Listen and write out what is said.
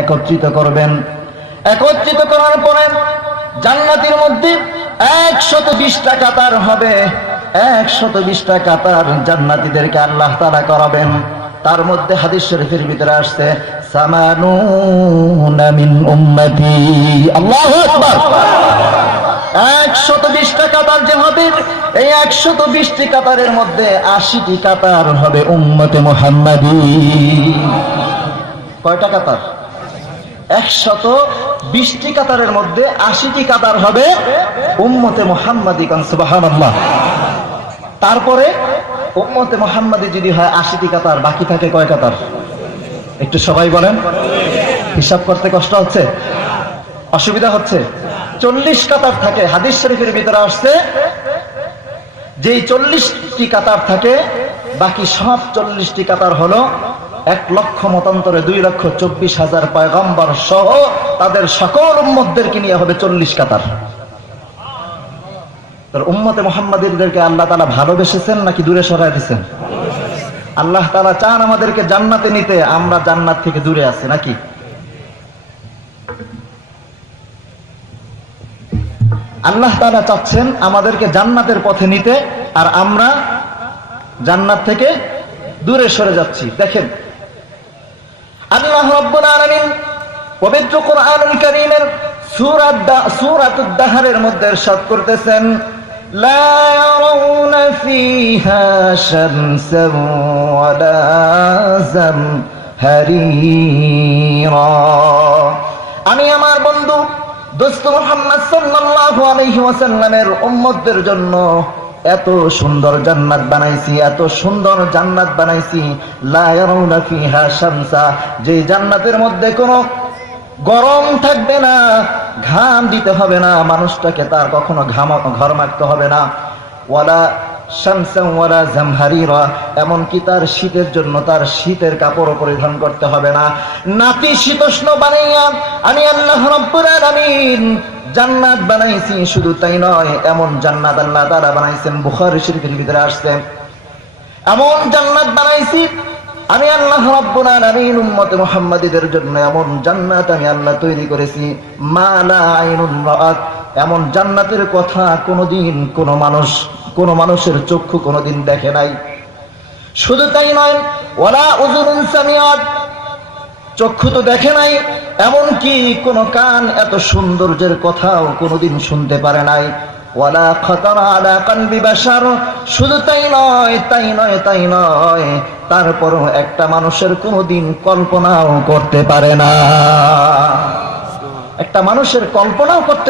একত্রিত করবেন। একত্রিত করার পরে জান্নাতের মধ্যে একশত বিশটা কাতার হবে। একশত বিশটা কাতার জান্নাতীদেরকে আল্লাহ তারা করাবেন। তার মধ্যে হাদিস শরীফের ভিতরে আসছে কাতার যে এই কাতারের মধ্যে আশিটি কাতার হবে উম্মতে মোহাম্মদী। কয়টা কাতার? একশত বিশটি কাতারের মধ্যে আশিটি কাতার হবে উম্মতে মোহাম্মদী তারপরে উম্মতে মোহাম্মদী যদি হয় আশিটি কাতার, বাকি থাকে কয় কাতার? একটু সবাই বলেন। হিসাব করতে কষ্ট হচ্ছে? অসুবিধা হচ্ছে? চল্লিশ কাতার থাকে, হাদিস শরীফের ভিতরে আসছে, যেই চল্লিশটি কাতার থাকে, বাকি সব চল্লিশটি কাতার হলো এক লক্ষ মতান্তরে দুই লক্ষ চব্বিশ হাজার পয়গম্বর সহ তাদের সকল উম্মতদেরকে নিয়ে হবে চল্লিশ কাতার। তার উম্মতে আল্লাহ তালা ভালোবেসেছেন নাকি দূরে সরাই দিচ্ছেন আল্লাহ তালা চান আমাদেরকে জান্নাতে নিতে, আমরা জান্নাত থেকে দূরে আছি, নাকি? আল্লাহ তালা চাচ্ছেন আমাদেরকে জান্নাতের পথে নিতে, আর আমরা জান্নাত থেকে দূরে সরে যাচ্ছি। দেখেন আল্লাহ রব্বুল আলামিন পবিত্র কোরআনুল কারীমের সূরা সূরাতুদ দাহরের মধ্যে ارشاد করতেছেন لا يرون فيها شمسا ولا زمهريرا আমি আমার বন্ধু দোস্ত মোহাম্মদ সাল্লাল্লাহু আলাইহি ওয়াসাল্লামের উম্মতদের জন্য এত সুন্দর জান্নাত বানাইছি, এত সুন্দর জান্নাত বানাইছি। শামসা, যে জান্নাতের মধ্যে কোনো গরম থাকবে না, ঘাম দিতে হবে না, মানুষটাকে তার কখনো ঘাম ঘর মারতে হবে না। ওয়ালা এমনকি তার শীতের জন্য তার শীতের কাপড় পরিধান করতে হবে না। নাতি শীতোষ্ণ বানাইয়া, আমি আল্লাহ রব্বুল আলামিন জান্নাত বানাইছি, শুধু তাই নয়, এমন জান্নাত আল্লাহ তারা বানাইছেন, বুখারী শরীফের ভিতরে আসছে। এমন জান্নাত বানাইছি, আমি আল্লাহ রাব্বুল আলামিন, উম্মতে মুহাম্মাদীদের জন্য এমন জান্নাত আমি আল্লাহ তৈরি করেছি মালা আইনুন এমন জান্নাতের কথা কোনোদিন কোনো মানুষ কোনো মানুষের চক্ষু কোনোদিন দেখে নাই। শুধু তাই নয় ওলা উজুরুন সামিয়াত, চক্ষু তো দেখে নাই, এমনকি কোন কান এত সৌন্দর্যের কথাও কোনোদিন শুনতে পারে নাই। ওয়ালা খতরা আলা কালবি বাশার, শুধু তাই নয় তাই নয় তাই নয়, তারপরও একটা মানুষের কোনোদিন কল্পনাও করতে পারে না। একটা মানুষের কল্পনাও করতে